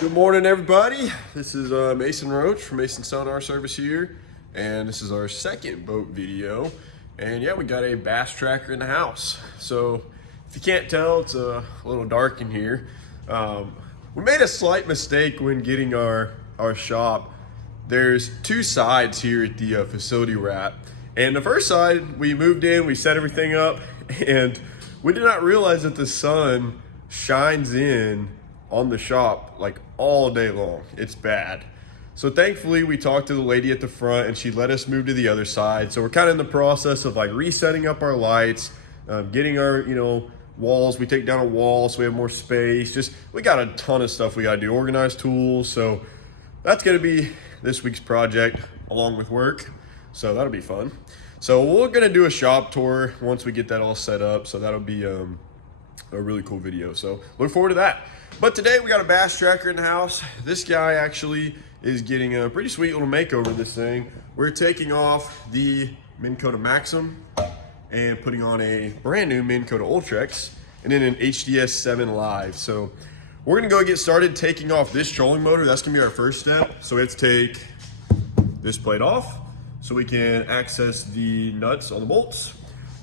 Good morning, everybody. This is Mason Roach from Mason Sonar Service here, and this is our second boat video. And yeah, we got a bass tracker in the house. So if you can't tell, it's a little dark in here. We made a slight mistake when getting our shop. There's two sides here at the facility we're at. And the first side, we moved in, we set everything up, and we did not realize that the sun shines in on the shop like all day long. It's bad. So thankfully we talked to the lady at the front and she let us move to the other side. So we're kind of in the process of like resetting up our lights, getting our, walls. We take down a wall so we have more space. We got a ton of stuff we got to do, organize tools. So that's going to be this week's project along with work. So that'll be fun. So we're going to do a shop tour once we get that all set up. So that'll be a really cool video. So look forward to that. But today we got a bass tracker in the house. This guy actually is getting a pretty sweet little makeover of this thing. We're taking off the Minn Kota Maxim and putting on a brand new Minn Kota Ultrex and then an HDS 7 Live. So we're gonna go get started taking off this trolling motor. That's gonna be our first step. So we have to take this plate off so we can access the nuts on the bolts.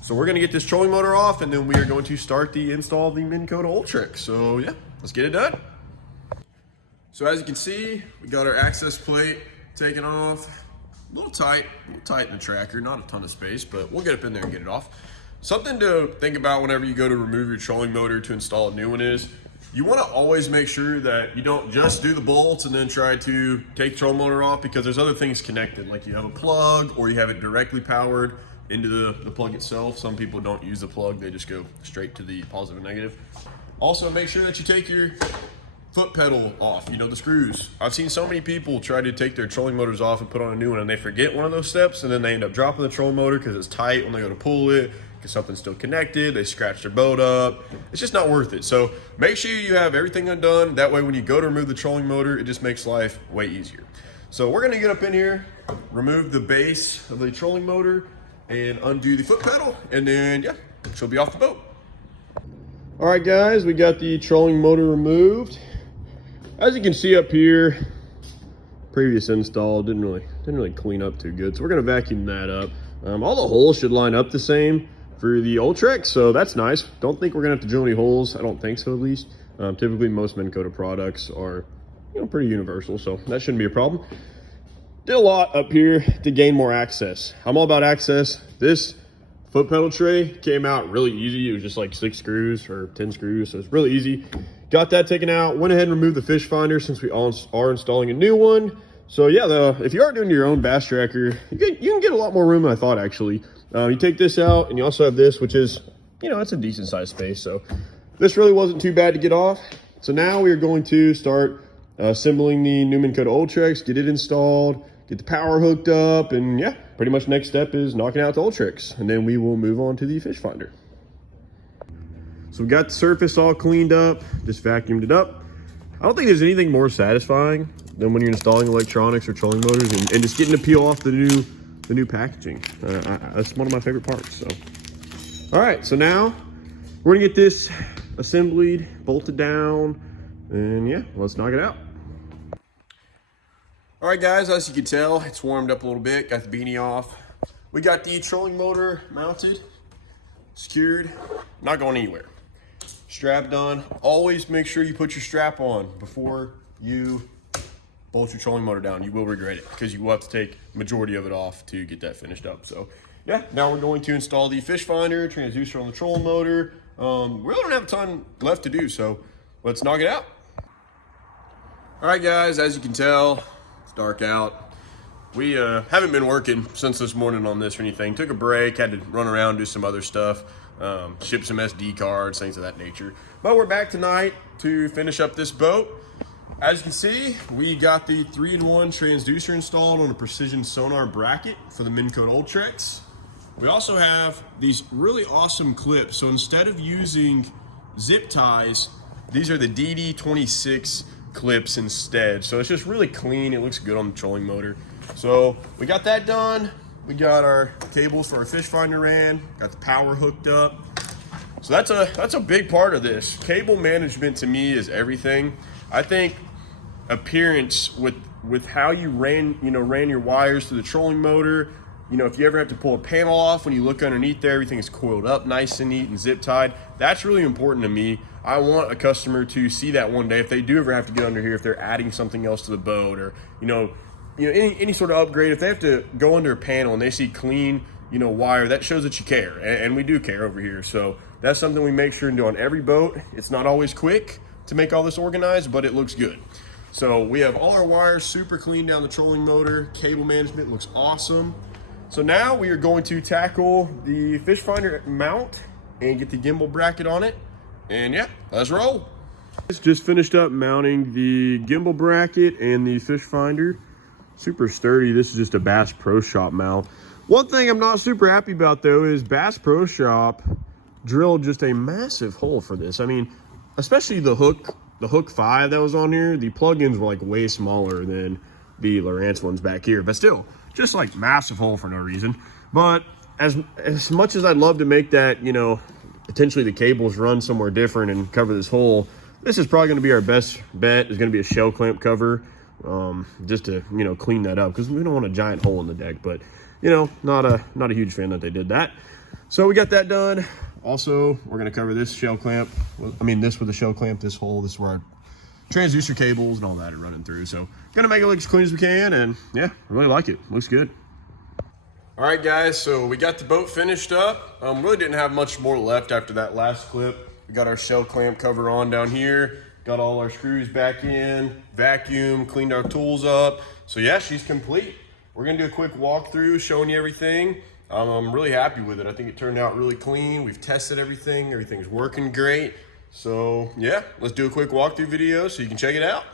So we're gonna get this trolling motor off and then we are going to start the install of the Minn Kota Ultrex. So yeah, let's get it done. So as you can see, we got our access plate taken off. A little tight in the tracker, not a ton of space, but we'll get up in there and get it off. Something to think about whenever you go to remove your trolling motor to install a new one is, you wanna always make sure that you don't just do the bolts and then try to take the trolling motor off, because there's other things connected, like you have a plug or you have it directly powered into the plug itself. Some people don't use the plug, they just go straight to the positive and negative. Also, make sure that you take your foot pedal off, the screws. I've seen so many people try to take their trolling motors off and put on a new one and they forget one of those steps and then they end up dropping the trolling motor because it's tight when they go to pull it, because something's still connected, they scratch their boat up. It's just not worth it. So make sure you have everything undone. That way when you go to remove the trolling motor, it just makes life way easier. So we're gonna get up in here, remove the base of the trolling motor and undo the foot pedal, and then yeah, she'll be off the boat. All right guys, we got the trolling motor removed. As you can see up here, previous install didn't really clean up too good, so we're gonna vacuum that up. All the holes should line up the same for the Ultrex, so that's nice. Don't think we're gonna have to drill any holes. I don't think so, at least. Typically most Minn Kota products are pretty universal, so that shouldn't be a problem. Did a lot up here to gain more access. I'm all about access. This foot pedal tray came out really easy. It was just like 6 screws or 10 screws, so it's really easy. Got that taken out. Went ahead and removed the fish finder since we are installing a new one. So yeah, if you are doing your own bass tracker, you can get a lot more room than I thought, actually. You take this out, and you also have this, which is, it's a decent sized space. So this really wasn't too bad to get off. So now we are going to start assembling the new Minn Kota Ultrex, get it installed, get the power hooked up, and yeah, pretty much next step is knocking out the Ultrex, and then we will move on to the fish finder. So we got the surface all cleaned up, just vacuumed it up. I don't think there's anything more satisfying than when you're installing electronics or trolling motors and just getting to peel off the new packaging. That's one of my favorite parts. So, all right, so now we're gonna get this assembled, bolted down, and yeah, let's knock it out. All right guys, as you can tell, it's warmed up a little bit, got the beanie off. We got the trolling motor mounted, secured, not going anywhere. Strap done. Always make sure you put your strap on before you bolt your trolling motor down. You will regret it because you will have to take the majority of it off to get that finished up. So yeah, now we're going to install the fish finder, transducer on the trolling motor. We really don't have a ton left to do, so let's knock it out. All right guys, as you can tell, dark out. We haven't been working since this morning on this or anything. Took a break, had to run around, do some other stuff, ship some SD cards, things of that nature. But we're back tonight to finish up this boat. As you can see, we got the 3-in-1 transducer installed on a precision sonar bracket for the Minn Kota Ultrex. We also have these really awesome clips. So instead of using zip ties, these are the DD26 clips instead. So it's just really clean. It looks good on the trolling motor. So we got that done. We got our cables for our fish finder ran, got the power hooked up. So that's a big part of this. Cable management to me is everything. I think appearance with how you ran your wires through the trolling motor. You know, if you ever have to pull a panel off, when you look underneath there, everything is coiled up nice and neat and zip tied. That's really important to me. I want a customer to see that one day if they do ever have to get under here, if they're adding something else to the boat, or any sort of upgrade. If they have to go under a panel and they see clean wire, that shows that you care, and we do care over here. So that's something we make sure to do on every boat. It's not always quick to make all this organized, but it looks good. So we have all our wires super clean down the trolling motor. Cable management looks awesome. So now we are going to tackle the fish finder mount and get the gimbal bracket on it. And yeah, let's roll. Just finished up mounting the gimbal bracket and the fish finder. Super sturdy. This is just a Bass Pro Shop mount. One thing I'm not super happy about though is Bass Pro Shop drilled just a massive hole for this. I mean, especially the hook 5 that was on here, the plugins were like way smaller than the Lowrance ones back here, but still, just like massive hole for no reason. But as much as I'd love to make that, potentially the cables run somewhere different and cover this hole, this is probably going to be our best bet. Is going to be a shell clamp cover, just to clean that up, because we don't want a giant hole in the deck. But not a huge fan that they did that. So we got that done. Also, we're going to cover this shell clamp. This with a shell clamp. This hole. This is where our transducer cables and all that are running through. So gonna make it look as clean as we can, and yeah, I really like it. Looks good. All right, guys, so we got the boat finished up. Really didn't have much more left after that last clip. We got our shell clamp cover on down here, got all our screws back in, vacuum, cleaned our tools up. So yeah, she's complete. We're gonna do a quick walkthrough showing you everything. I'm really happy with it. I think it turned out really clean. We've tested everything. Everything's working great. So yeah, let's do a quick walkthrough video so you can check it out.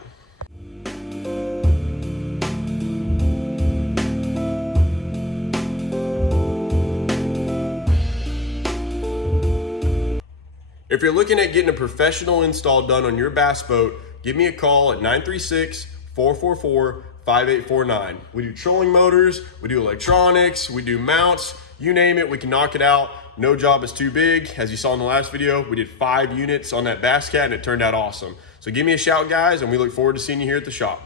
If you're looking at getting a professional install done on your bass boat, give me a call at 936-444-5849. We do trolling motors, we do electronics, we do mounts, you name it, we can knock it out. No job is too big. As you saw in the last video, we did 5 units on that Bass Cat and it turned out awesome. So give me a shout, guys, and we look forward to seeing you here at the shop.